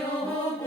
your